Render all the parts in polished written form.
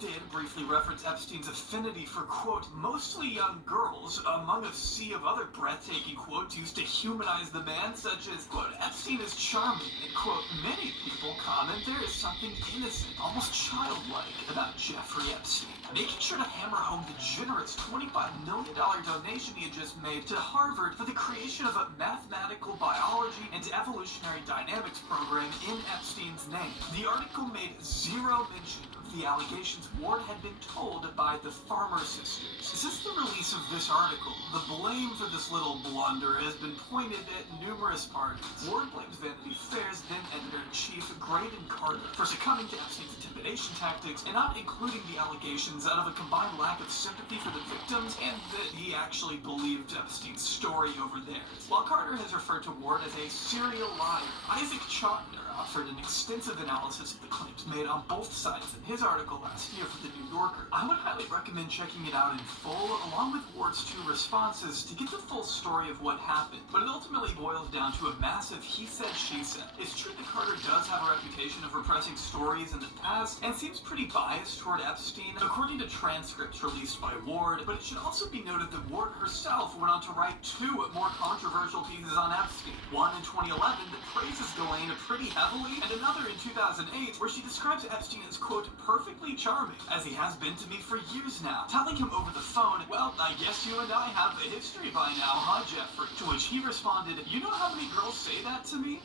did briefly reference Epstein's affinity for, quote, mostly young girls, among a sea of other breathtaking quotes used to humanize the man, such as, quote, Epstein is charming, and, quote, many people comment there is something innocent, almost childlike, about Jeffrey Epstein, making sure to hammer home the generous $25 million donation he had just made to Harvard for the creation of a mathematical biology and evolutionary dynamics program in Epstein's name. The article made zero mention of the allegations Ward had been told by the Farmer sisters. Since the release of this article, the blame for this little blunder has been pointed at numerous parties. Ward blames Vanity Fair's then editor-in-chief, Graydon Carter, for succumbing to Epstein's intimidation tactics and not including the allegations out of a combined lack of sympathy for the victims and that he actually believed Epstein's story over theirs. While Carter has referred to Ward as a serial liar, Isaac Chotiner offered an extensive analysis of the claims made on both sides in his article last year for The New Yorker. I would highly recommend checking it out in full, along with Ward's 2 responses, to get the full story of what happened. But it ultimately boils down to a massive he said, she said. It's true that Carter does have a reputation of repressing stories in the past, and seems pretty biased toward Epstein, according to transcripts released by Ward, but it should also be noted that Ward herself went on to write 2 more controversial pieces on Epstein. One in 2011 that praises Ghislaine pretty heavily, and another in 2008 where she describes Epstein as, quote, perfectly charming, as he has been to me for years now, telling him over the phone, well, I guess you and I have a history by now, huh, Jeffrey? To which he responded, you know how many girls say that to me?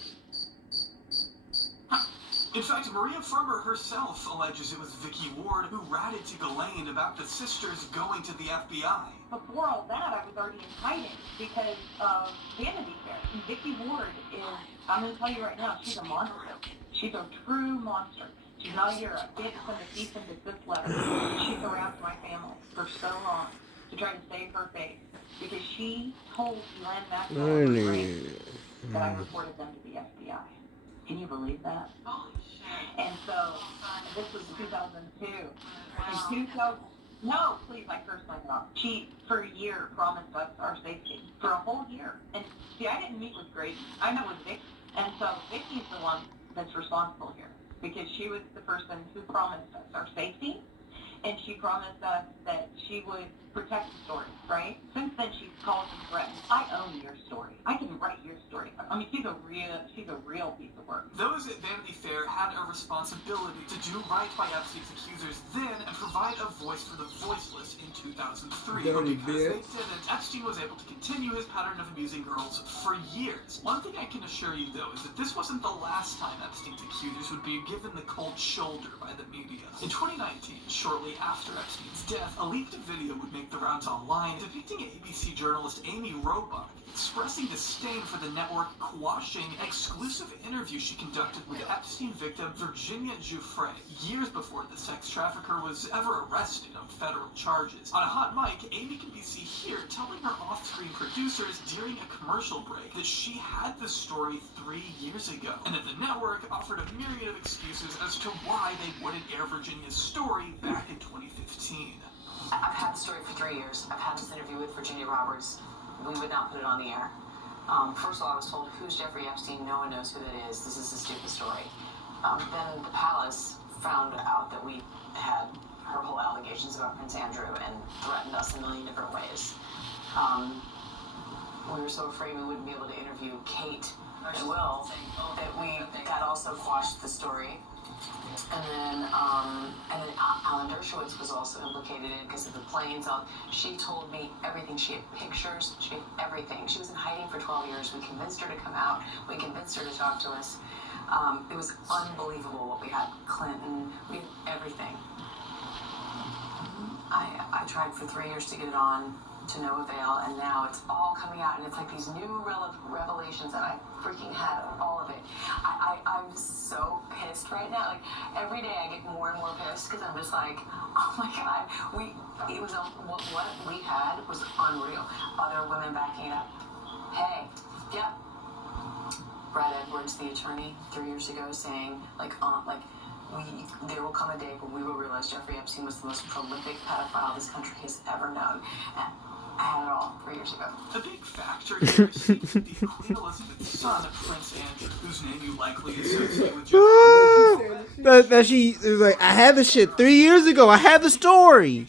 In fact, Maria Farmer herself alleges it was Vicky Ward who ratted to Ghislaine about the sisters going to the FBI. Before all that, I was already in hiding because of Vanity Fair. And Vicky Ward is, I'm going to tell you right now, she's a monster. She's a true monster. She's not a hero. We had to send a cease and desist letter. She harassed my family for so long to try to save her face because she told Glenn Maxwell that I reported them to the FBI. Can you believe that? Holy shit. And so, this was 2002. In 2000, no, please, I cursed myself. She, for a year, promised us our safety. For a whole year. And see, I didn't meet with Graydon. I met with Vicky. And so, Vicky's the one that's responsible here. Because she was the person who promised us our safety. And she promised us that she would protect the story, right? Since then, she's called and threatened. I own your story. I can write your story. I mean, she's a real piece of work. Those at Vanity Fair had a responsibility to do right by Epstein's accusers then and provide a voice for the voiceless in 2003. But because they didn't, Epstein was able to continue his pattern of abusing girls for years. One thing I can assure you, though, is that this wasn't the last time Epstein's accusers would be given the cold shoulder by the media. In 2019, shortly after Epstein's death, a leaked video would make the rounds online depicting ABC journalist Amy Robach expressing disdain for the network quashing an exclusive interview she conducted with Epstein victim Virginia Giuffre years before the sex trafficker was ever arrested on federal charges. On a hot mic, Amy can be seen here telling her off-screen producers during a commercial break that she had the story 3 years ago, and that the network offered a myriad of excuses as to why they wouldn't air Virginia's story back in 2015. I've had the story for 3 years. I've had this interview with Virginia Roberts. We would not put it on the air. First of all, I was told, who's Jeffrey Epstein? No one knows who that is. This is a stupid story. Then the palace found out that we had her whole allegations about Prince Andrew and threatened us in a million different ways. We were so afraid we wouldn't be able to interview Kate and Will that also quashed the story. And then Alan Dershowitz was also implicated in it because of the planes. She told me everything. She had pictures. She had everything. She was in hiding for 12 years. We convinced her to come out. We convinced her to talk to us. It was unbelievable what we had. Clinton, we had everything. I tried for 3 years to get it on, to no avail, and now it's all coming out, and it's like these new revelations that I freaking had all of it. I'm so pissed right now. Like, every day I get more and more pissed because I'm just like, oh my God, what we had was unreal. Other women backing it up. Hey, yep. Brad Edwards, the attorney, 3 years ago, saying, there will come a day when we will realize Jeffrey Epstein was the most prolific pedophile this country has ever known. And I had it all 3 years ago. A big factor here seems to be Queen Elizabeth's son, Prince Andrew, whose name you likely associate with Jeffrey. That she was like, I had the shit 3 years ago. I had the story.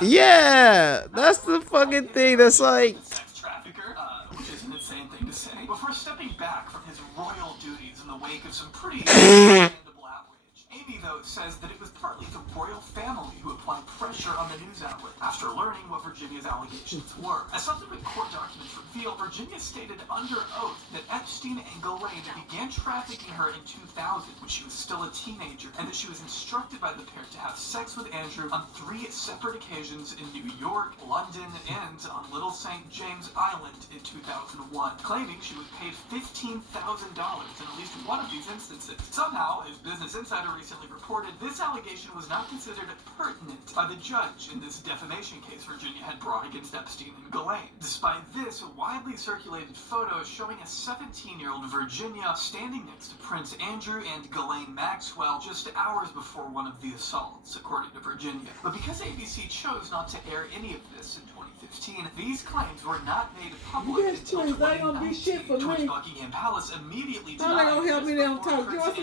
Yeah, that's the fucking thing. That's like. Which is an insane thing to say. Before stepping back from his royal duties in the wake of some pretty understandable outrage, Amy, though, says that it was partly the royal family who applied pressure on the news outlet after learning what Virginia's allegations were. As subsequent court documents reveal, Virginia stated under oath that Epstein and Ghislaine began trafficking her in 2000 when she was still a teenager, and that she was instructed by the pair to have sex with Andrew on 3 separate occasions in New York, London, and on Little St. James Island in 2001, claiming she was paid $15,000 in at least one of these instances. Somehow, as Business Insider recently reported, this allegation was not considered pertinent by the judge in this defamation case Virginia had brought against Epstein and Ghislaine. Despite this, widely circulated photos showing a 17-year-old Virginia standing next to Prince Andrew and Ghislaine Maxwell just hours before one of the assaults, according to Virginia. But because ABC chose not to air any of this in 2015, these claims were not made public until 2019, to which Buckingham Palace immediately denied. How they gonna help me down talk, Joyce?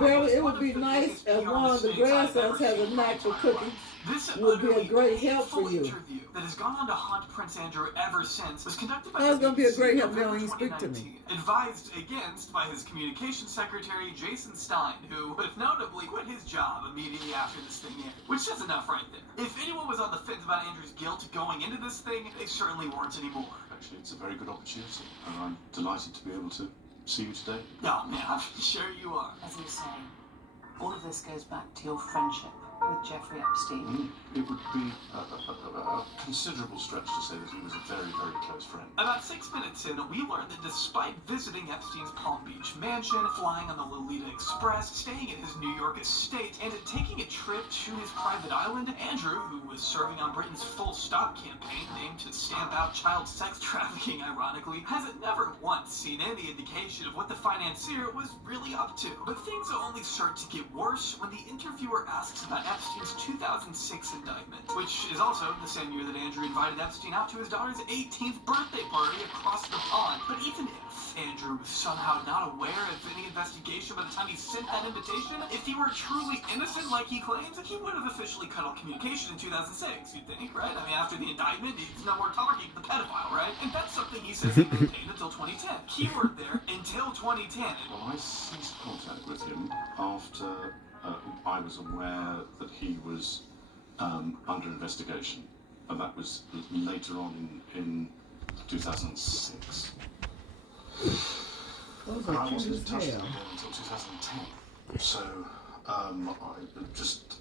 Barely, it would be nice if one of the grandsons has a knack for cooking. This would be a great help for you. Interview that has gone on to haunt Prince Andrew ever since was conducted by That's going to be a great help now when you speak to me. Advised against by his communications secretary, Jason Stein, who would notably quit his job immediately after this thing aired. Which says enough right there. If anyone was on the fence about Andrew's guilt going into this thing, they certainly weren't anymore. Actually, it's a very good opportunity, and I'm delighted to be able to see you today. Oh, man, I'm sure you are. As you say, all of this goes back to your friendship with Jeffrey Epstein. It would be a considerable stretch to say that he was a very, very close friend. About 6 minutes in, we learned that despite visiting Epstein's Palm Beach mansion, flying on the Lolita Express, staying at his New York estate, and taking a trip to his private island, Andrew, who was serving on Britain's Full Stop campaign, named to stamp out child sex trafficking, ironically, has never once seen any indication of what the financier was really up to. But things only start to get worse when the interviewer asks about Epstein's 2006 indictment, which is also the same year that Andrew invited Epstein out to his daughter's 18th birthday party across the pond. But even if Andrew was somehow not aware of any investigation by the time he sent that invitation, if he were truly innocent like he claims, he would have officially cut off communication in 2006, you'd think, right? I mean, after the indictment, he's no more talking to the pedophile, right? And that's something he says he maintained until 2010. Keyword there, until 2010. Well, I ceased contact with him after I was aware that he was under investigation, and that was later on in 2006. And I wasn't in touch with him again until 2010. So I just.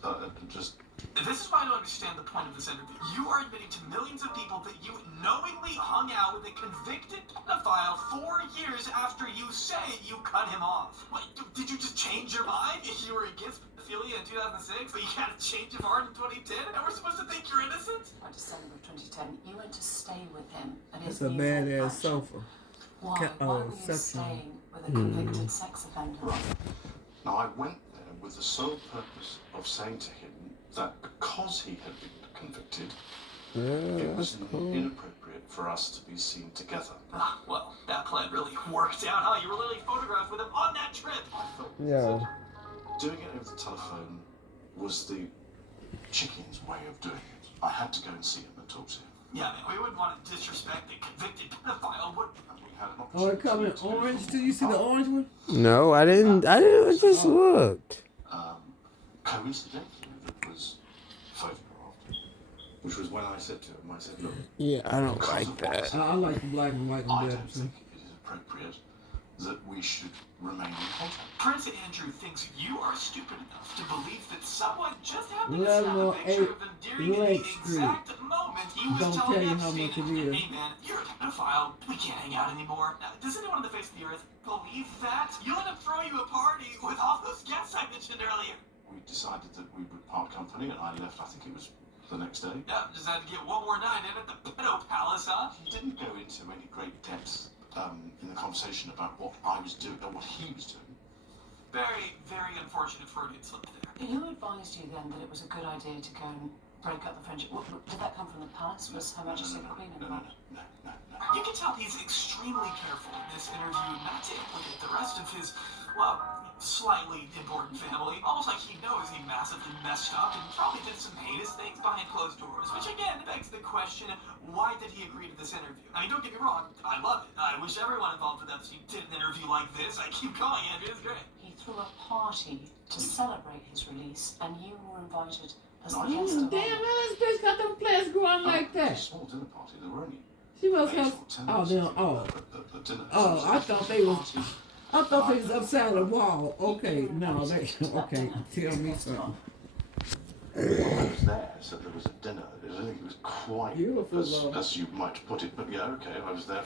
This is why I don't understand the point of this interview. You are admitting to millions of people that you knowingly hung out with a convicted pedophile 4 years after you say you cut him off. What, did you just change your mind? You were against pedophilia in 2006, but you had a change of heart in 2010, and we're supposed to think you're innocent? By December of 2010, you went to stay with him at his That's a badass sofa. Why were you staying with a convicted sex offender? Now, I went there with the sole purpose of saying to him that because he had been convicted, it was inappropriate for us to be seen together. Well, that plan really worked out, huh? You were literally photographed with him on that trip. I felt Yeah. that doing it over the telephone was the chicken's way of doing it. I had to go and see him and talk to him. Yeah, man, we wouldn't want to disrespect a convicted pedophile, would we? And we had an Oh, it opportunity come in to orange? Did you see the orange one? No, I didn't. I just looked. Coincidentally, it was photographed, which was when I said to him, I said, look, Yeah, I don't like that. I like the black and white I one don't better. think it is appropriate that we should remain in contact. Prince Andrew thinks you are stupid enough to believe that someone just happened to Level snap a picture 8 of them during the Lake Street. exact moment he was Don't telling tell you how Epstein, much it is. hey man, you're a pedophile, we can't hang out anymore. Now, does anyone on the face of the earth believe that? You let him throw you a party with all those guests I mentioned earlier. We decided that we would part company, and I left, I think it was the next day. Yeah, just had to get one more night in at the pedo palace, huh? He didn't go into any great depth in the conversation about what I was doing, or what he was doing. Very, very unfortunate Freudian slip there. Who advised you then that it was a good idea to go and break up the friendship? Did that come from the palace? Was Her Majesty the Queen involved? No. You can tell he's extremely careful in this interview not to implicate the rest of his well, slightly important family. Almost like he knows he massively messed up and probably did some heinous things behind closed doors. Which again begs the question, why did he agree to this interview? I mean, don't get me wrong, I love it. I wish everyone involved with Epstein did an interview like this. I keep going, Andrew, it's great. He threw a party to celebrate his release, and you were invited as the guest of Damn, honor. how this bitch got them plans going like It was that? a small dinner party. There were only She must 8 have. or 10 Oh, of us no. at dinner. Oh, I thought they was. I thought they was upside the wall. Okay, no, they. Okay, tell me something. I was there, so there was a dinner. I don't think it was quite Beautiful, though. as you might put it, but yeah, okay. I was there at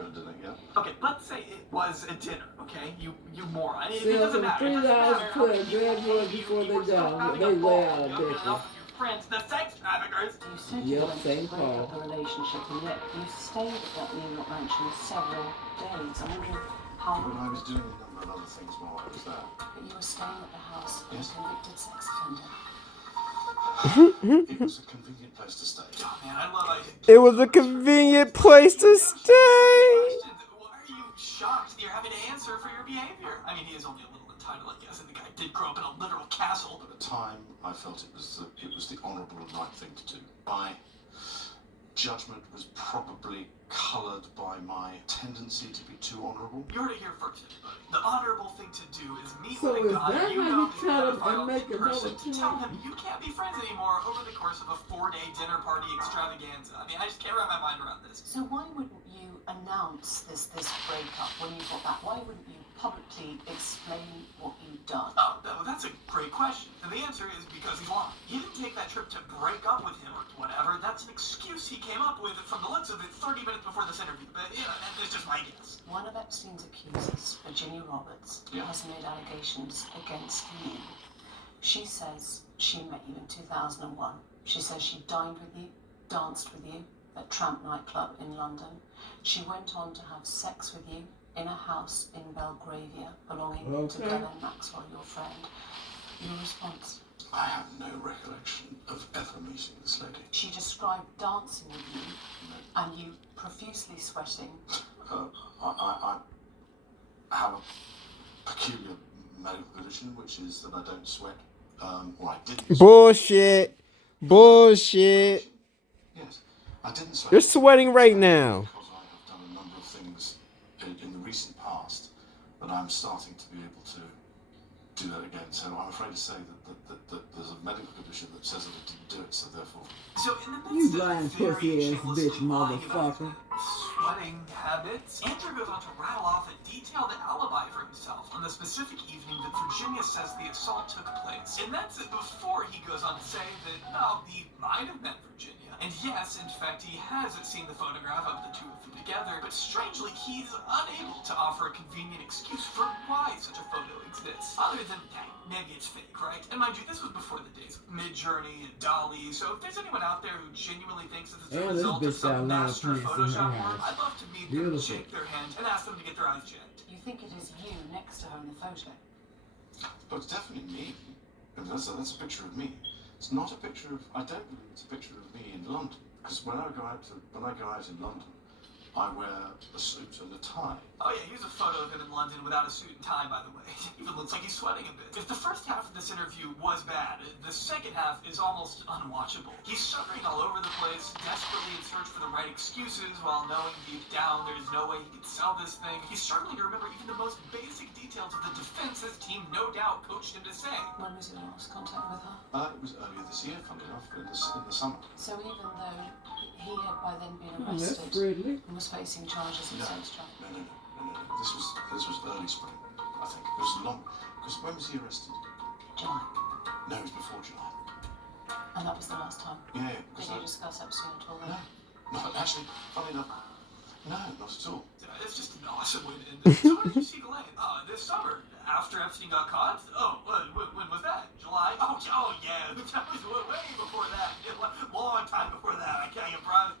a dinner, yeah. Okay, let's say it was a dinner, okay? You moron. It Sell doesn't some matter. $3 It doesn't matter how many club, people grab yours you before they were still die. having They a lay ball. out, You opened bitches. up with your friends, the sex traffickers. You said Yep, you wanted same to break call. up the relationship, and yet you stayed at that New York mansion several days. I'm wondering how When I was doing a number of other things while I was there. but you were staying at the house of a Yes. convicted sex offender. It was a convenient place to stay. Oh man, I love It was a convenient place to stay. Why are you shocked that you're having to answer for your behavior? I mean, he is only a little entitled, I guess, and the guy did grow up in a literal castle. At the time, I felt it was the honourable and right thing to do. My judgment was probably coloured by my tendency to be too honourable. You heard it here first, everybody. The honorable thing to do is meet So with a is guy that you how know you is tell him pedophile and make in another person to tell him plan? you can't be friends anymore over the course of a 4-day dinner party extravaganza. I mean, I just can't wrap my mind around this. So why wouldn't you announce this breakup when you got back? Why wouldn't you publicly explain what you'd done? Oh, that's a great question. And the answer is because he's lying. He didn't take that trip to break up with him or whatever. That's an excuse he came up with from the looks of it 30 minutes before this interview. But, you know, it's just my guess. One of Epstein's accusers, Virginia Roberts, has made allegations against you. She says she met you in 2001. She says she dined with you, danced with you at Tramp nightclub in London. She went on to have sex with you in a house in Belgravia belonging to Glenn Maxwell, your friend. Your response? I have no recollection of ever meeting this lady. She described dancing with you and you profusely sweating. I have a peculiar medical condition, which is that I don't sweat. Or I didn't sweat. Bullshit. Bullshit. Yes, I didn't sweat. You're sweating right now. Because I have done a number of things in the recent past that I'm starting to be able to do that again. So I'm afraid to say that there's a medical condition that says that I didn't do it, so therefore... So in the You midst lying of very pussy ass shamelessly bitch, lying about motherfucker. sweating habits, Andrew goes on to rattle off a detailed alibi for himself on the specific evening that Virginia says the assault took place. And that's it before he goes on to say that, no, he might have met Virginia. And yes, in fact, he has seen the photograph of the two of them together, but strangely, he's unable to offer a convenient excuse for why such a photo exists. Other than, hey, maybe it's fake, right? And mind you, this was before the days of Midjourney and Dolly, so if there's anyone out there who genuinely thinks that it's a Oh, this result bitch of some got a lot of master plants in Photoshop her work, house. I'd love to meet them, Beautiful. shake their hand, and ask them to get their eyes checked. You think it is you next to her in the photo? But it's definitely me. And that's a picture of me. It's not a picture of... I don't believe it's a picture of me in London. Because when I go out in London, I wear a suit and a tie. Oh yeah, here's a photo of him in London without a suit and tie, by the way. Even looks like he's sweating a bit. If the first half of this interview was bad, the second half is almost unwatchable. He's stuttering all over the place, desperately in search for the right excuses, while knowing deep down there's no way he could sell this thing. He's struggling to remember even the most basic details of the defense his team no doubt coached him to say. When was your last contact with her? It was earlier this year, funny enough, in the summer. So even though he had by then been Oh, that's arrested friendly. and was facing charges of No. sex trafficking. No. This was early spring, I think. It was long. Because when was he arrested? July. No, it was before July. And that was the last time. Yeah. Did Because you discuss Epstein at all then? no, actually, funny enough, no, not at all. It's just an awesome way to end it. So when did you see Glenn? This summer, after Epstein got caught? Oh, when was that? July? Oh yeah, that was way before that. Long time before that. I can't even promise.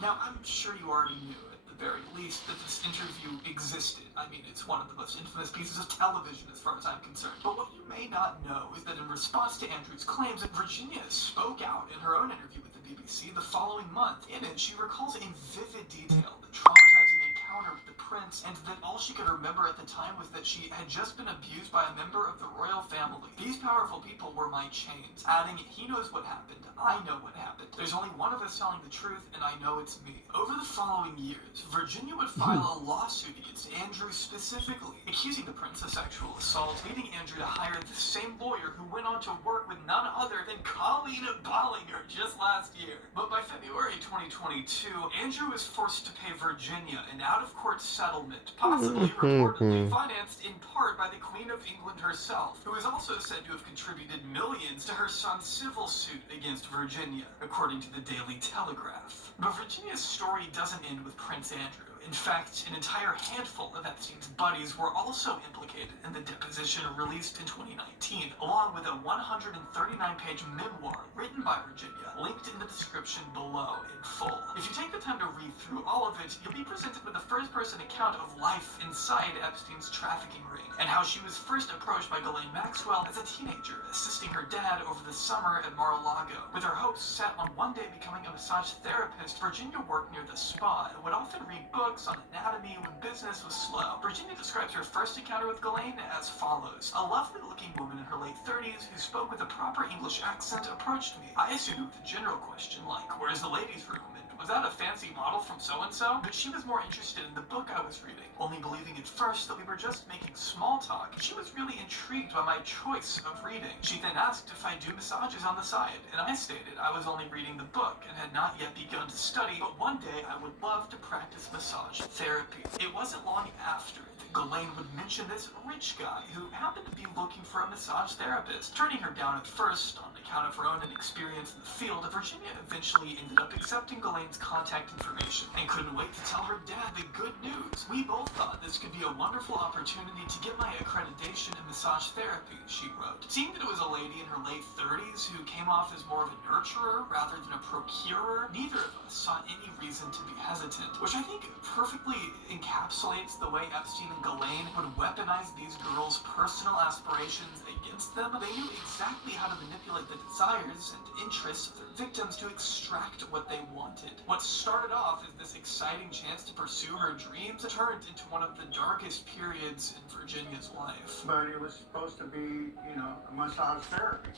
Now, I'm sure you already knew at the very least that this interview existed. I mean, it's one of the most infamous pieces of television as far as I'm concerned. But what you may not know is that in response to Andrew's claims, Virginia spoke out in her own interview with the BBC the following month. In it, she recalls in vivid detail the traumatizing encounter encounter with the prince, and that all she could remember at the time was that she had just been abused by a member of the royal family. These powerful people were my chains, adding, he knows what happened, I know what happened. There's only one of us telling the truth, and I know it's me. Over the following years, Virginia would file a lawsuit against Andrew specifically, accusing the prince of sexual assault, leading Andrew to hire the same lawyer who went on to work with none other than Colleen Bollinger just last year. But by February 2022, Andrew was forced to pay Virginia an out-of-court settlement, possibly reportedly financed in part by the Queen of England herself, who is also said to have contributed millions to her son's civil suit against Virginia, according to the Daily Telegraph. But Virginia's story doesn't end with Prince Andrew. In fact, an entire handful of Epstein's buddies were also implicated in the deposition released in 2019, along with a 139-page memoir written by Virginia, linked in the description below in full. If you take the time to read through all of it, you'll be presented with a first-person account of life inside Epstein's trafficking ring, and how she was first approached by Ghislaine Maxwell as a teenager, assisting her dad over the summer at Mar-a-Lago. With her hopes set on one day becoming a massage therapist, Virginia worked near the spa and would often read books on anatomy when business was slow. Virginia describes her first encounter with Ghislaine as follows. A lovely-looking woman in her late 30s who spoke with a proper English accent approached me. I assumed with a general question like, where's the ladies' room? And was that a fancy model from so-and-so? But she was more interested in the book I was reading, only believing at first that we were just making small talk. She was really intrigued by my choice of reading. She then asked if I do massages on the side, and I stated I was only reading the book and had not yet begun to study, but one day I would love to practice massage therapy. It wasn't long after that Ghislaine would mention this rich guy who happened to be looking for a massage therapist. Turning her down at first on account of her own inexperience in the field, Virginia eventually ended up accepting Ghislaine's contact information and couldn't wait to tell her dad the good news. We both thought this could be a wonderful opportunity to get my accreditation in massage therapy, she wrote. Seeing that it was a lady in her late 30s who came off as more of a nurturer rather than a procurer, neither of us saw any reason to be hesitant, which I think perfectly encapsulates the way Epstein and Ghislaine would weaponize these girls' personal aspirations against them. They knew exactly how to manipulate the desires and interests of their victims to extract what they wanted. What started off as this exciting chance to pursue her dreams turned into one of the darkest periods in Virginia's life. But it was supposed to be, a massage therapy.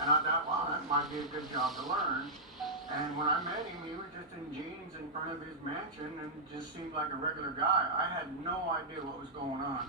And I thought, wow, that might be a good job to learn. And when I met him, he was just in jeans in front of his mansion and just seemed like a regular guy. I had no idea what was going on.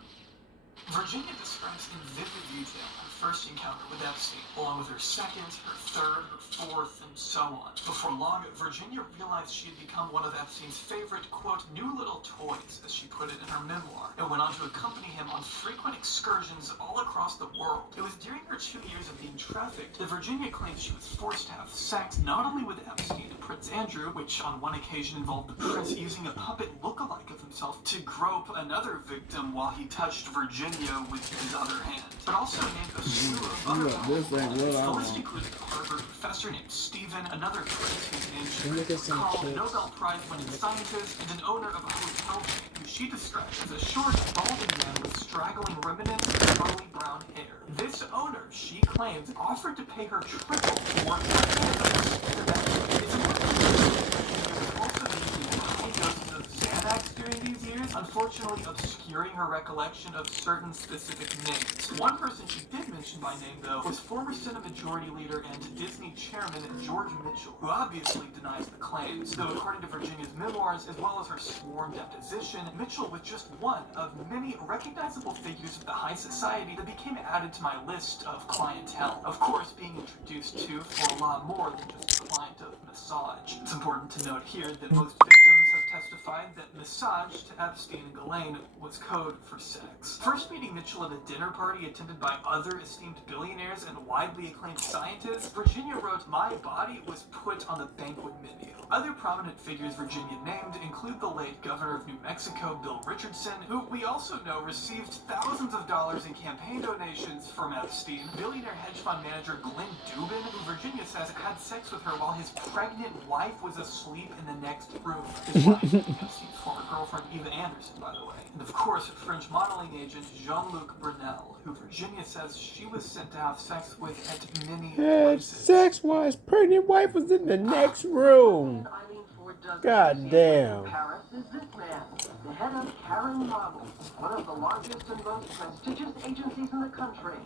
Virginia describes in vivid detail her first encounter with Epstein, along with her second, her third, her fourth, and so on. Before long, Virginia realized she had become one of Epstein's favorite, quote, new little toys, as she put it in her memoir, and went on to accompany him on frequent excursions all across the world. It was during her 2 years of being trafficked that Virginia claimed she was forced to have sex not only with Epstein and Prince Andrew, which on one occasion involved the prince using a puppet look-alike of himself to grope another victim while he touched Virginia with his other hand, but also named a slew of other the list included a Harvard professor named Stephen, another prince whose name she called, a Nobel Prize-winning scientist, and an owner of a hotel chain who she described as a short, balding man with straggling remnants of curly brown hair. This owner, she claims, offered to pay her triple for it's also using high doses of Xanax during these years, unfortunately obscuring her recollection of certain specific names. One person she did mention by name, though, was former Senate Majority Leader and Disney Chairman George Mitchell, who obviously denies the claims, though according to Virginia's memoirs, as well as her sworn deposition, Mitchell was just one of many recognizable figures of the high society that became added to my list of clientele. Of course, being introduced to for a lot more than just a client of massage. It's important to note here that most victims have testified that massage to Epstein and Ghislaine was code for sex. First meeting Mitchell at a dinner party attended by other esteemed billionaires and widely acclaimed scientists, Virginia wrote, "My body was put on the banquet menu." Other prominent figures Virginia named include the late governor of New Mexico, Bill Richardson, who we also know received thousands of dollars in campaign donations from Epstein, billionaire hedge fund manager Glenn Dubin, who Virginia says had sex with her while his pregnant wife was asleep in the next room. His wife, Epstein's former girlfriend Eva Anderson, by the way. And of course, French modeling agent Jean-Luc Brunel, who Virginia says she was sent to have sex with at many places. Sex while his pregnant wife was in the next room. God damn. Paris is this man. the head of Karen Marvel, one of the largest and most prestigious agencies in the country.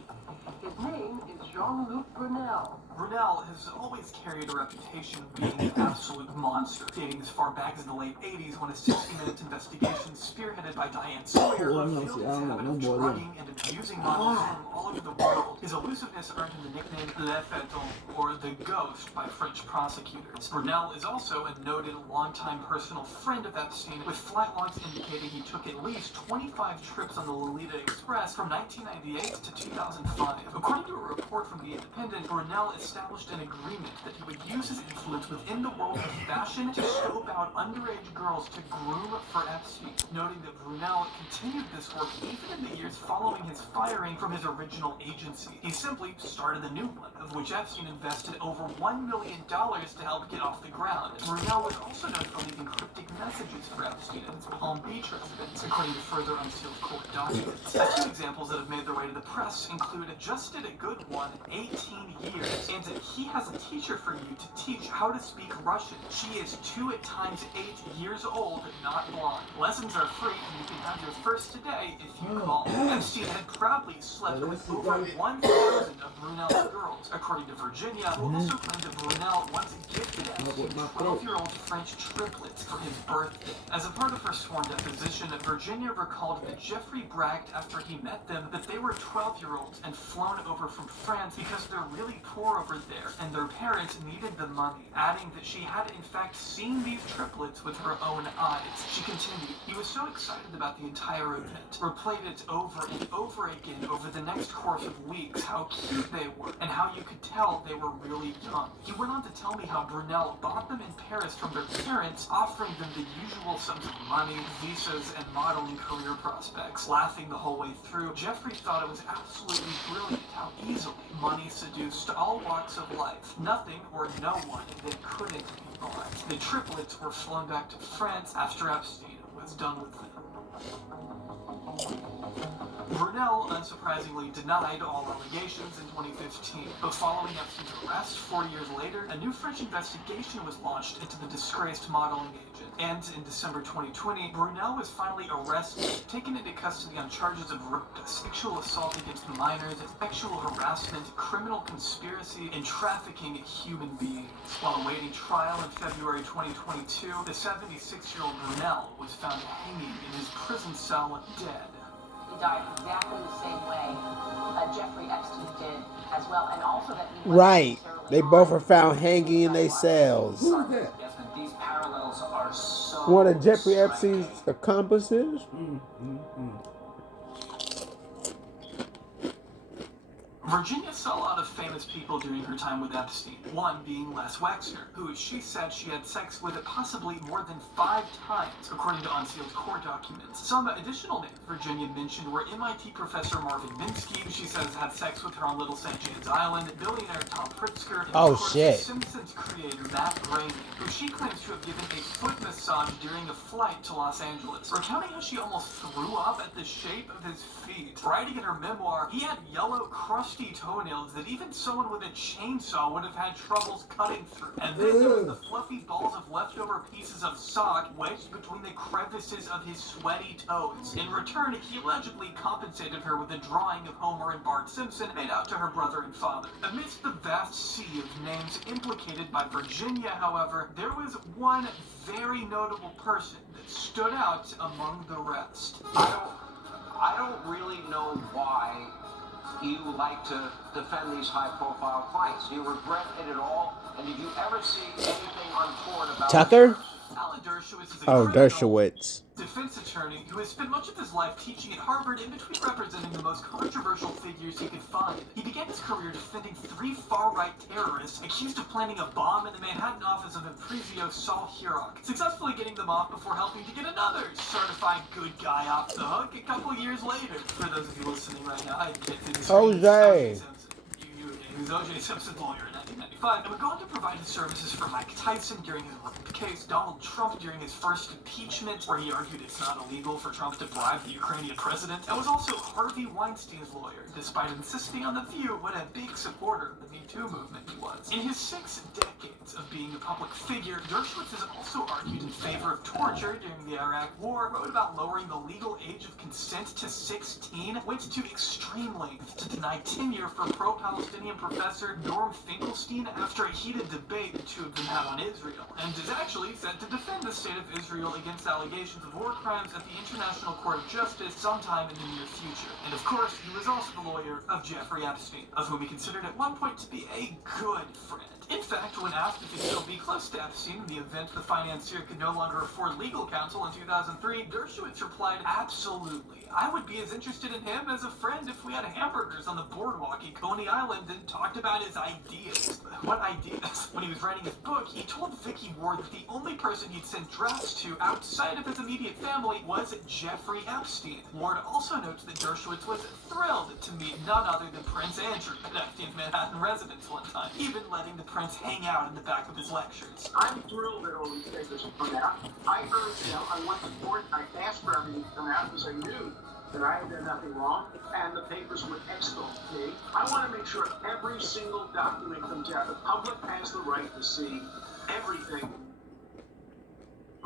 His name is Jean-Luc Brunel. Brunel has always carried a reputation of being an absolute monster, dating as far back as the late 80s when a 60 Minutes investigation spearheaded by Diane Sawyer revealed his habit of drugging and abusing models from all over the world. His elusiveness earned him the nickname Le Phantom, or the Ghost, by French prosecutors. Brunel is also a noted longtime personal friend of Epstein, with flight logs indicating he took at least 25 trips on the Lolita Express from 1998 to 2005. According to a report from The Independent, Brunel established an agreement that he would use his influence within the world of fashion to scope out underage girls to groom for Epstein, noting that Brunel continued this work even in the years following his firing from his original agency. He simply started a new one, of which Epstein invested over $1 million to help get off the ground. Brunel was also known for leaving cryptic messages for Epstein at his Palm Beach residence, according to further unsealed court documents. A few examples that have made their way to the press include just did a good one, 18 years, and he has a teacher for you to teach how to speak Russian. She is 2 at times 8 years old, not blonde. Lessons are free, and you can have your first today if you call. Epstein had proudly slept with over 1,000 of Brunel's girls, according to Virginia, who also claimed that Brunel once gifted Epstein 12-year-old French triplets for his birthday. As a part of her sworn deposition, Virginia recalled that Jeffrey bragged after he met them that they were 12-year-olds and flown over from France because they're really poor over there and their parents needed the money, adding that she had in fact seen these triplets with her own eyes. She continued, "He was so excited about the entire event, replayed it over and over again over the next course of weeks, how cute they were and how you could tell they were really young. He went on to tell me how Brunel bought them in Paris from their parents, offering them the usual sums of money, visas, and modeling career prospects. Laughing the whole way through, Jeffrey thought it was absolutely brilliant how easily money seduced all walks of life. Nothing or no one that couldn't be bought." The triplets were flown back to France after Epstein was done with them. Brunel, unsurprisingly, denied all allegations in 2015, but following Epstein's arrest 4 years later, a new French investigation was launched into the disgraced modeling agent. And in December 2020, Brunel was finally arrested, taken into custody on charges of rape, sexual assault against minors, sexual harassment, criminal conspiracy, and trafficking human beings. While awaiting trial in February 2022, the 76-year-old Brunel was found hanging in his prison cell dead. He died exactly the same way Jeffrey Epstein did as well, and also that he Right. They both are found hanging in their cells. Who is that? These parallels are so One of Jeffrey Epstein's accomplices. Virginia saw a lot of famous people during her time with Epstein, one being Les Wexner, who she said she had sex with possibly more than 5 times, according to unsealed court documents. Some additional names Virginia mentioned were MIT professor Marvin Minsky, who she says had sex with her on Little St. James Island, billionaire Tom Pritzker, and Oh, of course, shit. Simpsons creator Matt Groening, who she claims to have given a foot massage during a flight to Los Angeles, recounting how she almost threw up at the shape of his feet. Writing in her memoir, he had yellow, crusty toenails that even someone with a chainsaw would have had troubles cutting through. And then there was the fluffy balls of leftover pieces of sock wedged between the crevices of his sweaty toes. In return, he allegedly compensated her with a drawing of Homer and Bart Simpson made out to her brother and father. Amidst the vast sea of names implicated by Virginia, however, there was one very notable person that stood out among the rest. I don't really know why you like to defend these high-profile clients. Do you regret it at all? And did you ever see anything untoward about Tucker? Alan Dershowitz is a Oh, criminal Dershowitz. defense attorney who has spent much of his life teaching at Harvard in between representing the most controversial figures he could find. He began his career defending 3 far-right terrorists accused of planting a bomb in the Manhattan office of Imprizio Saul Hurok, successfully getting them off before helping to get another certified good guy off the hook a couple years later. For those of you listening right now, I get to this. Jose. You He was O.J. Simpson's lawyer in 1995 and would go on to provide his services for Mike Tyson during his rape case, Donald Trump during his first impeachment, where he argued it's not illegal for Trump to bribe the Ukrainian president, and was also Harvey Weinstein's lawyer, despite insisting on the view what a big supporter of the Me Too movement he was. In his 6 decades of being a public figure, Dershowitz has also argued in favor of torture during the Iraq War, wrote about lowering the legal age of consent to 16, went to extreme lengths to deny tenure for pro-Palestinian professor Norm Finkelstein after a heated debate the two of them had on Israel, and is actually set to defend the state of Israel against allegations of war crimes at the International Court of Justice sometime in the near future. And of course, he was also the lawyer of Jeffrey Epstein, of whom he considered at one point to be a good friend. In fact, when asked if he'd still be close to Epstein in the event the financier could no longer afford legal counsel in 2003, Dershowitz replied, "Absolutely. I would be as interested in him as a friend if we had hamburgers on the boardwalk in Coney Island and talked about his ideas." What ideas? When he was writing his book, he told Vicky Ward that the only person he'd sent drafts to outside of his immediate family was Jeffrey Epstein. Ward also notes that Dershowitz was thrilled to meet none other than Prince Andrew at Epstein's Manhattan residence one time, even letting the prince hang out in the back of his lectures. I'm thrilled that all these papers have come out. I heard, I went to court, I asked for everything to come out because I knew that I had done nothing wrong, and the papers would exculpate me. I want to make sure every single document comes out. The public has the right to see everything.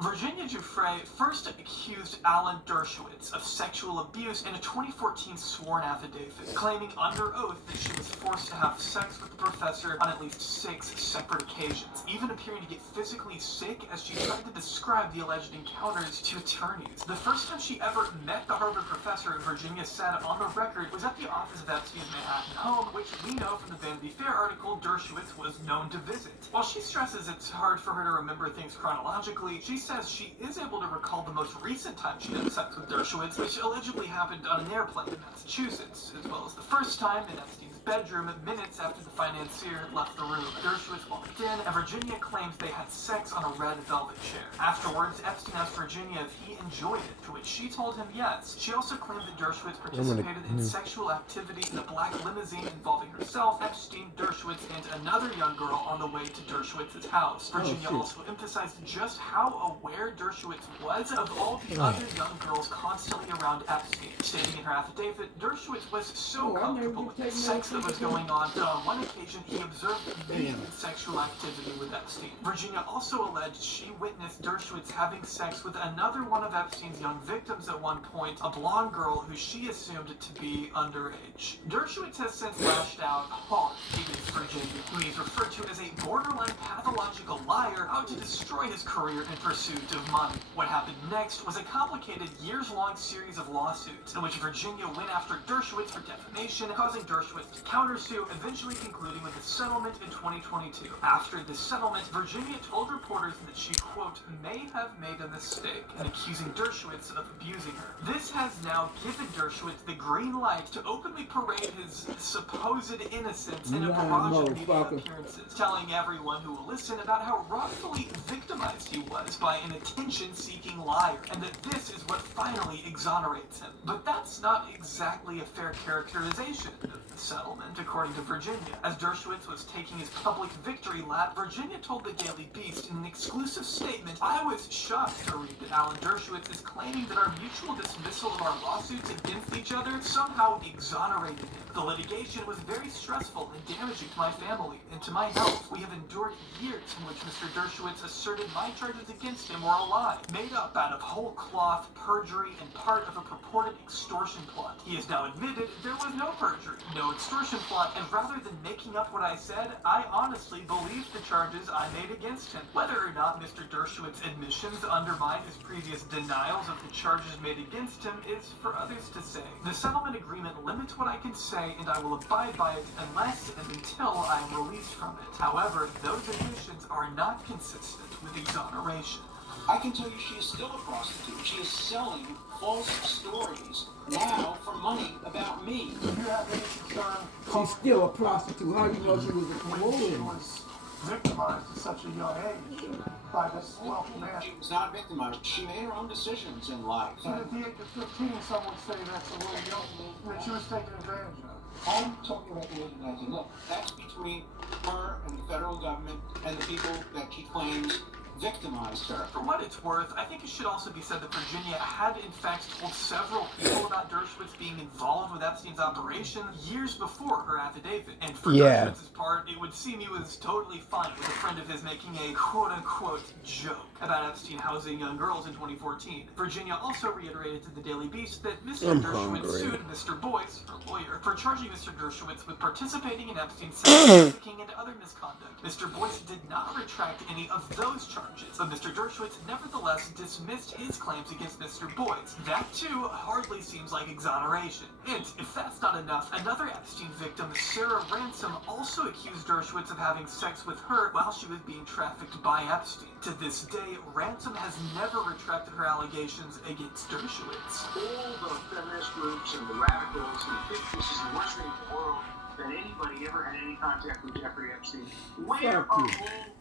Virginia Giuffre first accused Alan Dershowitz of sexual abuse in a 2014 sworn affidavit, claiming under oath that she was forced to have sex with the professor on at least 6 separate occasions, even appearing to get physically sick as she tried to describe the alleged encounters to attorneys. The first time she ever met the Harvard professor, Virginia said on the record, was at the office of Epstein's Manhattan home, which we know from the Vanity Fair article Dershowitz was known to visit. While she stresses it's hard for her to remember things chronologically, she says she is able to recall the most recent time she had sex with Dershowitz, which allegedly happened on an airplane in Massachusetts, as well as the first time in Epstein's bedroom minutes after the financier left the room. Dershowitz walked in, and Virginia claims they had sex on a red velvet chair. Afterwards, Epstein asked Virginia if he enjoyed it, to which she told him yes. She also claimed that Dershowitz participated in sexual activity in a black limousine involving herself, Epstein, Dershowitz, and another young girl on the way to Dershowitz's house. Virginia also emphasized just how aware Dershowitz was of all the other young girls constantly around Epstein, stating in her affidavit, Dershowitz was so comfortable with the sex that was going on that on one occasion he observed me in sexual activity with Epstein. Virginia also alleged she witnessed Dershowitz having sex with another one of Epstein's young victims at one point, a blonde girl who she assumed to be underage. Dershowitz has since lashed out hard against Virginia, who he's referred to as a borderline pathological liar out to destroy his career in pursuit of money. What happened next was a complicated years-long series of lawsuits in which Virginia went after Dershowitz for defamation, causing Dershowitz to countersue, eventually concluding with a settlement in 2022. After this settlement, Virginia told reporters that she, quote, may have made a mistake in accusing Dershowitz of abusing her. This has now given Dershowitz the green light to openly parade his supposed innocence in a barrage of media appearances, telling everyone who will listen about how wrongfully victimized he was by an attention-seeking liar, and that this is what finally exonerates him. But that's not exactly a fair characterization of the settlement, according to Virginia. As Dershowitz was taking his public victory lap, Virginia told the Daily Beast in an exclusive statement, I was shocked to read that Alan Dershowitz is claiming that our mutual dismissal of our lawsuits against each other somehow exonerated him. The litigation was very stressful and damaging to my family and to my health. We have endured years in which Mr. Dershowitz asserted my charges against him were a lie, made up out of whole cloth, perjury, and part of a purported extortion plot. He has now admitted there was no perjury, no extortion plot, and rather than making up what I said, I honestly believed the charges I made against him. Whether or not Mr. Dershowitz's admissions undermine his previous denials of the charges made against him is for others to say. The settlement agreement limits what I can say, and I will abide by it unless and until I am released from it. However, those admissions are not consistent with exoneration. I can tell you she is still a prostitute. She is selling false stories now for money about me. Do you have any concern? She's still a prostitute. How do you know she was a She promoter? was victimized at such a young age by this wealthy man. She was not victimized. She made her own decisions in life. So at the age of 15, some would say that's a little young, that she was taken advantage of. I'm talking about the age of 19. Look, that's between her and the federal government and the people that she claims victimized her. For what it's worth, I think it should also be said that Virginia had in fact told several people about Dershowitz being involved with Epstein's operation years before her affidavit. And for Dershowitz's part, it would seem he was totally fine with a friend of his making a quote-unquote joke about Epstein housing young girls in 2014. Virginia also reiterated to the Daily Beast that Mr. Dershowitz sued Mr. Boyce, her lawyer, for charging Mr. Dershowitz with participating in Epstein's sex trafficking and other misconduct. Mr. Boyce did not retract any of those charges, but Mr. Dershowitz nevertheless dismissed his claims against Mr. Boyce. That too hardly seems like exoneration. And if that's not enough, another Epstein victim, Sarah Ransom, also accused Dershowitz of having sex with her while she was being trafficked by Epstein. To this day, Ransom has never retracted her allegations against Dershowitz. All the feminist groups and the radicals who think this is the worst thing in the world, that anybody ever had any contact with Jeffrey Epstein. Where are all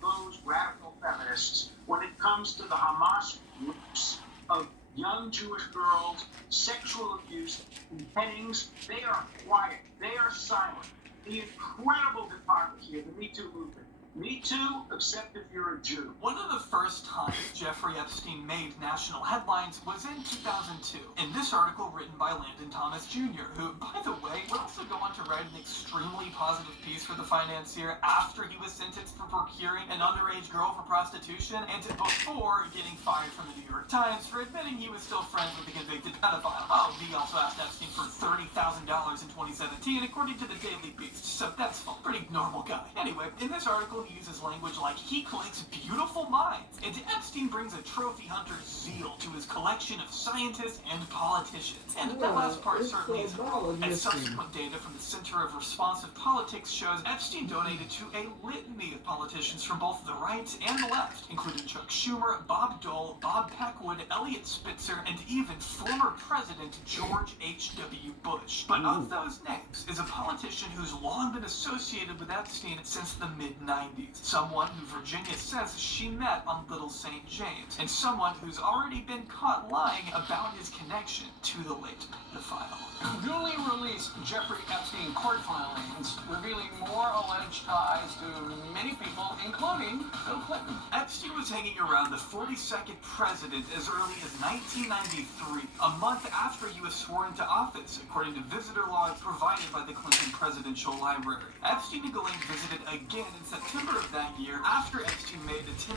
those radical feminists when it comes to the Hamas groups of young Jewish girls, sexual abuse, beheadings? They are quiet. They are silent. The incredible hypocrisy of the Me Too movement. Me Too, except if you're a Jew. One of the first times Jeffrey Epstein made national headlines was in 2002, in this article written by Landon Thomas Jr., who, by the way, would also go on to write an extremely positive piece for the financier after he was sentenced for procuring an underage girl for prostitution, and before getting fired from the New York Times for admitting he was still friends with the convicted pedophile. Oh, he also asked Epstein for $30,000 in 2017, according to the Daily Beast, so that's fine. Pretty normal guy. Anyway, in this article, he uses language like he collects beautiful minds, and Epstein brings a trophy hunter's zeal to his collection of scientists and politicians. And that last part certainly is wrong, as subsequent data from the Center of Responsive Politics shows Epstein donated to a litany of politicians from both the right and the left, including Chuck Schumer, Bob Dole, Bob Peckwood, Elliot Spitzer, and even former President George H.W. Bush. But of those names is a politician who's long been associated with Epstein since the mid-90s. Someone who Virginia says she met on Little St. James, and someone who's already been caught lying about his connection to the late pedophile. Newly released Jeffrey Epstein court filings revealing more alleged ties to many people, including Bill Clinton. Epstein was hanging around the 42nd president as early as 1993, a month after he was sworn into office, according to visitor logs provided by the Clinton Presidential Library. Epstein and Ghislaine visited again in September of that year after Epstein made a $10,000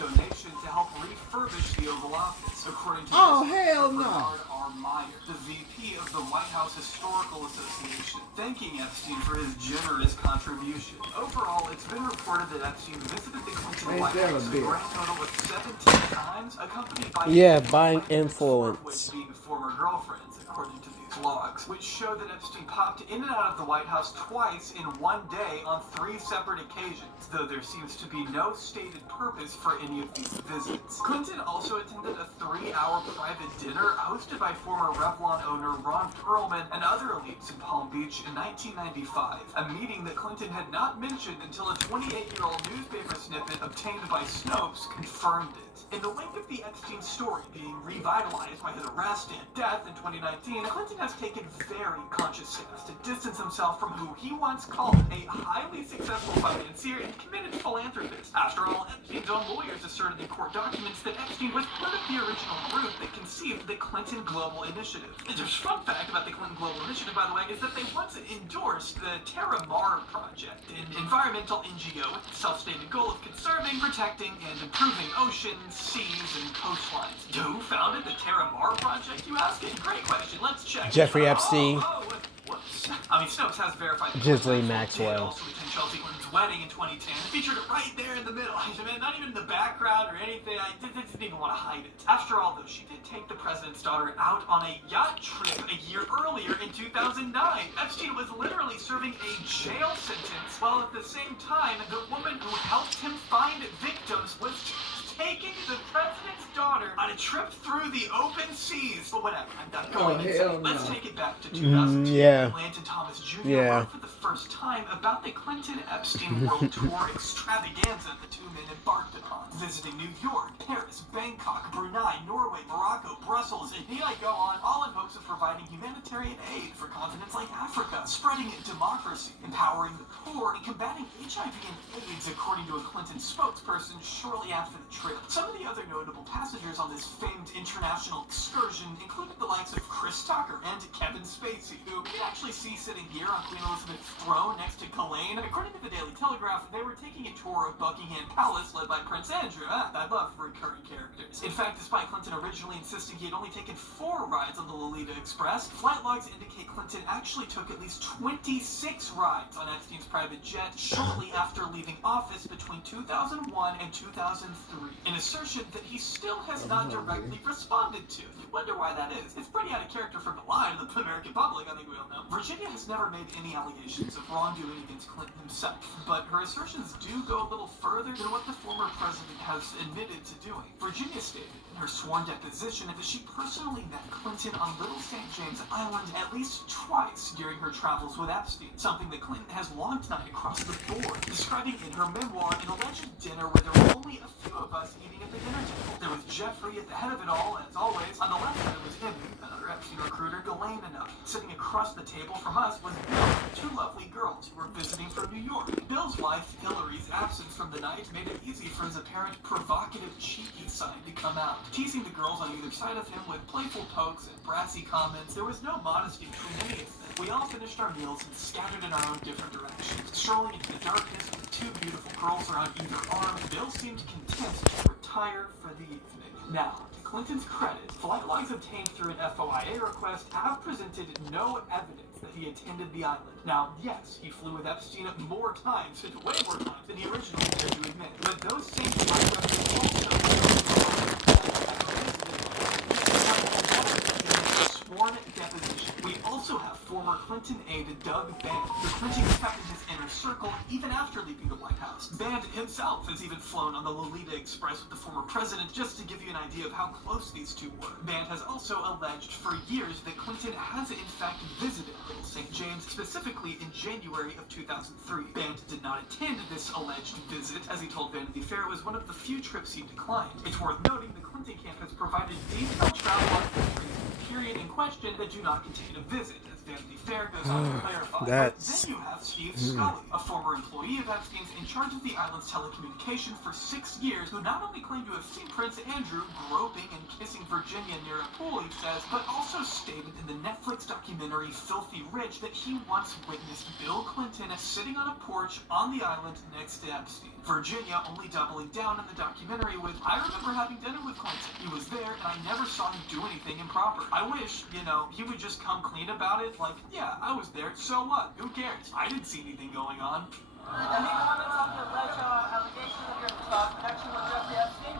donation to help refurbish the Oval Office, according to Bernard R. Meyer, the VP of the White House Historical Association, thanking Epstein for his generous contribution. Overall, it's been reported that Epstein visited the Clinton White House a grand total of 17 times, accompanied by buying influence, being former girlfriends, according to these logs, which show that Epstein popped in and out of the White House twice in one day on 3 separate occasions, though there seems to be no stated purpose for any of these visits. Clinton also attended a 3-hour private dinner hosted by former Revlon owner Ron Perlman and other elites in Palm Beach in 1995, a meeting that Clinton had not mentioned until a 28-year-old newspaper snippet obtained by Snopes confirmed it. In the wake of the Epstein story being revitalized by his arrest and death in 2019, Clinton has taken very conscious steps to distance himself from who he once called a highly successful financier and committed philanthropist. After all, Epstein's own lawyers asserted in court documents that Epstein was part of the original group that conceived the Clinton Global Initiative. And there's a fun fact about the Clinton Global Initiative, by the way, is that they once endorsed the Terra Mar Project, an environmental NGO with the self-stated goal of conserving, protecting, and improving oceans, seas, and coastlines. Who founded the Terra Mar Project, you ask? Great question. Let's check. Jeffrey Epstein. Whoops. I mean, Snopes has verified the Ghislaine Maxwell. Also attend Chelsea Clinton's wedding in 2010. Featured it right there in the middle. I mean, not even in the background or anything. I didn't even want to hide it. After all, though, she did take the president's daughter out on a yacht trip a year earlier in 2009. Epstein was literally serving a jail sentence, while at the same time, the woman who helped him find victims was taking the president's daughter on a trip through the open seas. But whatever, I'm done going insane. Let's take it back to 2002. Landon Thomas Jr. worked for the first time about the Clinton-Epstein World Tour extravaganza the two men embarked upon, visiting New York, Paris, Bangkok, Brunei, Norway, Morocco, Brussels, and need I go on, all in hopes of providing humanitarian aid for continents like Africa, spreading democracy, empowering the poor, and combating HIV and AIDS, according to a Clinton spokesperson shortly after the trip. Some of the other notable passengers on this famed international excursion included the likes of Chris Tucker and Kevin Spacey, who you can actually see sitting here on Queen Elizabeth's throne next to Ghislaine. According to the Daily Telegraph, they were taking a tour of Buckingham Palace led by Prince Andrew. I love recurring characters. In fact, despite Clinton originally insisting he had only taken 4 rides on the Lolita Express, flight logs indicate Clinton actually took at least 26 rides on Epstein's private jet shortly after leaving office between 2001 and 2003, an assertion that he still has not directly responded to. You wonder why that is. It's pretty out of character for him to lie to the American public, I think we all know. Virginia has never made any allegations of wrongdoing against Clinton himself, but her assertions do go a little further than what the former president has admitted to doing. Virginia stated in her sworn deposition that she personally met Clinton on Little St. James Island at least twice during her travels with Epstein, something that Clinton has long denied across the board, describing in her memoir an alleged dinner where there were only a few of us eating at the dinner table. There was Jeffrey at the head of it all, as always. On the left side was Emmy, another Epstein recruiter, Ghislaine and I. Sitting across the table from us was Bill, 2 lovely girls who were visiting from New York. Bill's wife, Hillary's absence from the night made it easy for his apparent provocative, cheeky side to come out, teasing the girls on either side of him with playful pokes and brassy comments. There was no modesty between any of them. We all finished our meals and scattered in our own different directions, strolling into the darkness with 2 beautiful girls around either arm. Bill seemed content to retire for the evening. Now, to Clinton's credit, flight logs obtained through an FOIA request have presented no evidence that he attended the island. Now, yes, he flew with Epstein more times, and way more times than he originally dared to admit, but those same flight records also sworn deposition. We also have former Clinton aide Doug Band, who Clinton kept in his inner circle even after leaving the White House. Band himself has even flown on the Lolita Express with the former president, just to give you an idea of how close these two were. Band has also alleged for years that Clinton has in fact visited Little St. James, specifically in January of 2003. Band did not attend this alleged visit, as he told Vanity Fair it was one of the few trips he declined. It's worth noting the Clinton camp has provided detailed travel on the period in question that do not contain a visit, as Vanity Fair goes on to clarify. Then you have Steve Scully, a former employee of Epstein's in charge of the island's telecommunication for 6 years, who not only claimed to have seen Prince Andrew groping and kissing Virginia near a pool, he says, but also stated in the Netflix documentary Filthy Rich that he once witnessed Bill Clinton sitting on a porch on the island next to Epstein. Virginia only doubling down in the documentary with, I remember having dinner with Clinton. He was there and I never saw him do anything improper. I wish, he would just come clean about it. Like, yeah, I was there, so what? Who cares? I didn't see anything going on. Any comments on the alleged allegation of your connection with Jeffrey Epstein?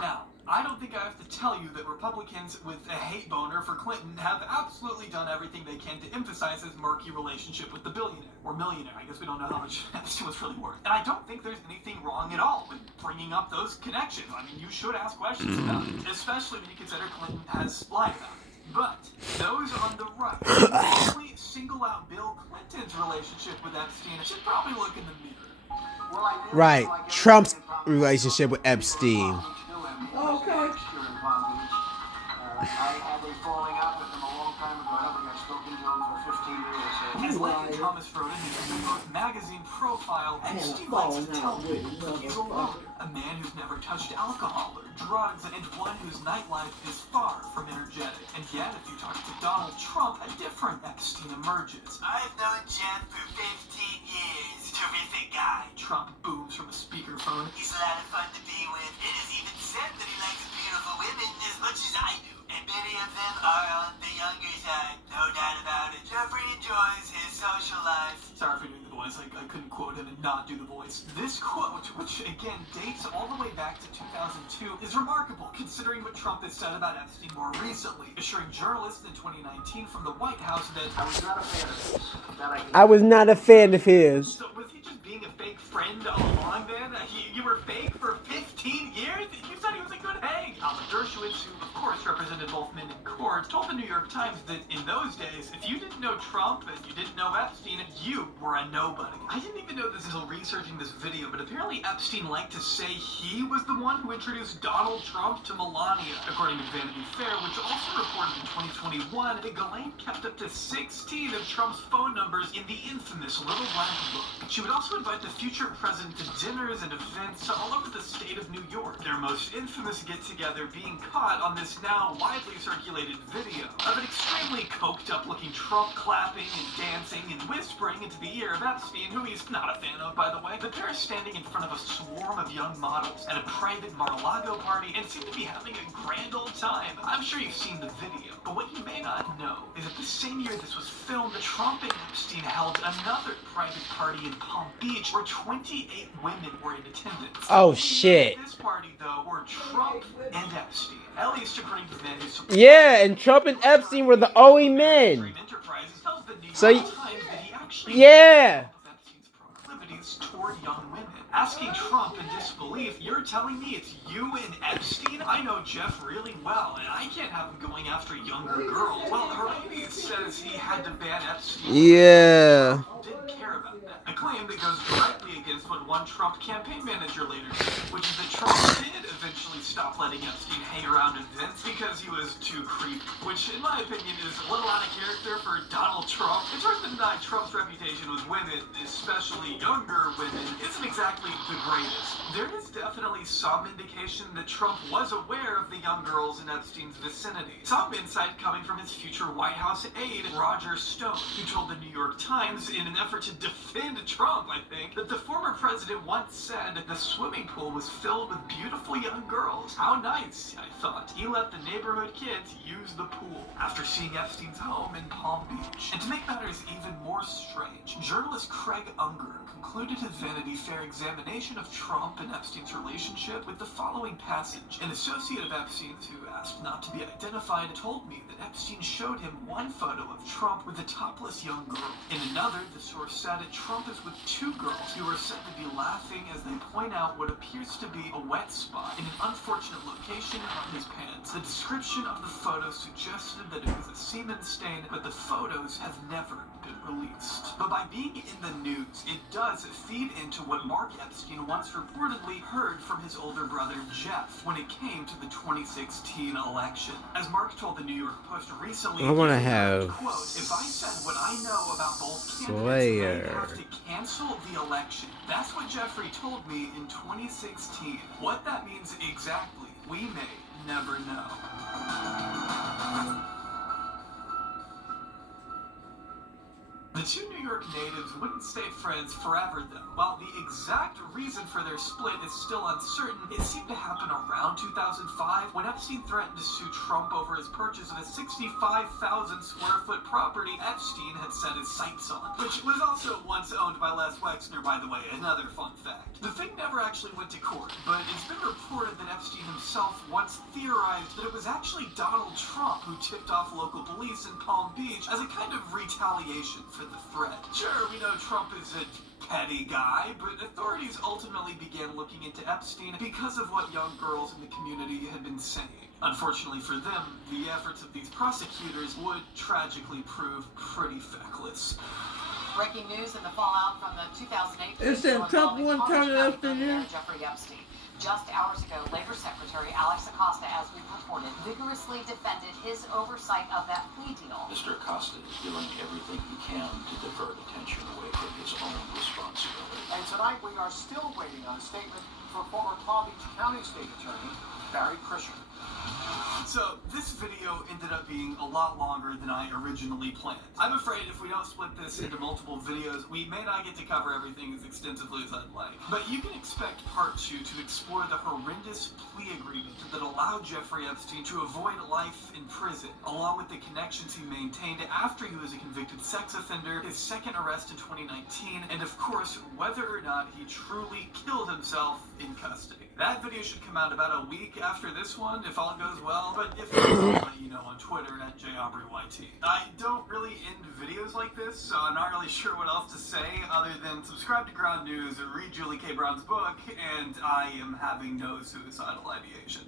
Now, I don't think I have to tell you that Republicans with a hate boner for Clinton have absolutely done everything they can to emphasize his murky relationship with the billionaire, or millionaire. I guess we don't know how much Epstein was really worth. And I don't think there's anything wrong at all with bringing up those connections. I mean, you should ask questions about it, especially when you consider Clinton has lied about it. But those on the right who only single out Bill Clinton's relationship with Epstein should probably look in the mirror. Right. Trump's relationship with Epstein. Okay. I had a falling out with him a long time ago. I don't think I've spoken to him for 15 years. His late Thomas wrote in his New York Magazine profile, Epstein likes to tell me that he's a loner, a man who's never touched alcohol or drugs, and one whose nightlife is far from energetic. And yet, if you talk to Donald Trump, a different Epstein emerges. I've known Jeff for 15 years. Terrific guy. Trump booms from a speakerphone. He's a lot of fun to be with. It is even said that he likes beautiful women as much as I do. And many of them are on the younger side. No doubt about it. Jeffrey enjoys his social life. Sorry for doing the voice. I couldn't quote him and not do the voice. This quote, which again dates all the way back to 2002, is remarkable considering what Trump has said about Epstein more recently, assuring journalists in 2019 from the White House that I was not a fan of his. I was not a fan of his. So was he just being a fake friend all along then? You were fake for 15 years? You said he was a good egg. Alan Dershowitz, who of course represented both men in court, told the New York Times that in those days, if you didn't know Trump and you didn't know Epstein, you were a nobody. I didn't even know this until researching this video, but apparently Epstein liked to say he was the one who introduced Donald Trump to Melania, according to Vanity Fair, which also reported in 2021 that Ghislaine kept up to 16 of Trump's phone numbers in the infamous Little Black Book. She would also invite the future president to dinners and events all over the state of New York, their most infamous get-together being caught on this now widely circulated video of an extremely coked-up looking Trump clapping and dancing and whispering into the ear of Epstein, who he's not a fan of, by the way. The pair standing in front of a swarm of young models at a private Mar-a-Lago party and seem to be having a grand old time. I'm sure you've seen the video, but what you may not know is that the same year this was filmed, Trump and Epstein held another private party in Palm Beach where 28 women were in attendance. Oh shit. This party, though, were Trump and Epstein. At least according to the man who's Yeah, and Trump and Epstein were the only men. So, yeah. Toward young women. Asking Trump in disbelief, you're telling me it's you and Epstein? I know Jeff really well, and I can't have him going after younger girls. Well, Hernandez says he had to ban Epstein. Yeah. Didn't care about that. A claim that goes directly against what one Trump campaign manager later said, which is that Trump did eventually stop letting Epstein hang around events because he was too creepy, which in my opinion is a little out of character for Donald Trump. It's hard to deny Trump's reputation with women, especially younger women, isn't exactly the greatest. There is definitely some indication that Trump was aware of the young girls in Epstein's vicinity. Some insight coming from his future White House aide, Roger Stone, who told the New York Times in an effort to defend Trump, I think, that the former president once said that the swimming pool was filled with beautiful young girls. How nice, I thought. He let the neighborhood kids use the pool after seeing Epstein's home in Palm Beach. And to make matters even more strange, journalist Craig Unger concluded his Vanity Fair examination of Trump and Epstein's relationship with the following passage. An associate of Epstein's, who asked not to be identified, told me that Epstein showed him one photo of Trump with a topless young girl. In another, the source said that Trump is with two girls who are said to be laughing as they point out what appears to be a wet spot in an unfortunate location on his pants. The description of the photo suggested that it was a semen stain, but the photos have never been released. But by being in the news, it does feed into what Mark Epstein once reportedly heard from his older brother Jeff when it came to the 2016 election. As Mark told the New York Post recently, I want to have quote, if I said what I know about both candidates, Slayer. they'd have to cancel the election. That's what Jeffrey told me in 2016. What that means exactly, we may never know. The two New York natives wouldn't stay friends forever, though. While the exact reason for their split is still uncertain, it seemed to happen around 2005 when Epstein threatened to sue Trump over his purchase of a 65,000 square foot property Epstein had set his sights on, which was also once owned by Les Wexner, by the way, another fun fact. The thing never actually went to court, but it's been reported that Epstein himself once theorized that it was actually Donald Trump who tipped off local police in Palm Beach as a kind of retaliation for the threat. Sure, we know Trump is a petty guy, but authorities ultimately began looking into Epstein because of what young girls in the community had been saying. Unfortunately for them, the efforts of these prosecutors would tragically prove pretty feckless. Breaking news in the fallout from the 2008 It's that top one turning up in here. Jeffrey Epstein. Just hours ago, Labor Secretary Alex Acosta, as we've reported, vigorously defended his oversight of that plea deal. Mr. Acosta is doing everything he can to divert attention away from his own responsibility. And tonight we are still waiting on a statement from former Palm Beach County State Attorney Barry Krischer. So, this video ended up being a lot longer than I originally planned. I'm afraid if we don't split this into multiple videos, we may not get to cover everything as extensively as I'd like. But you can expect part 2 to explore the horrendous plea agreement that allowed Jeffrey Epstein to avoid life in prison, along with the connections he maintained after he was a convicted sex offender, his second arrest in 2019, and of course, whether or not he truly killed himself in custody. That video should come out about a week after this one, if all goes well, but if not, I'll let you know on Twitter at JAubreyYT. I don't really end videos like this, so I'm not really sure what else to say other than subscribe to Ground News or read Julie K. Brown's book, and I am having no suicidal ideation.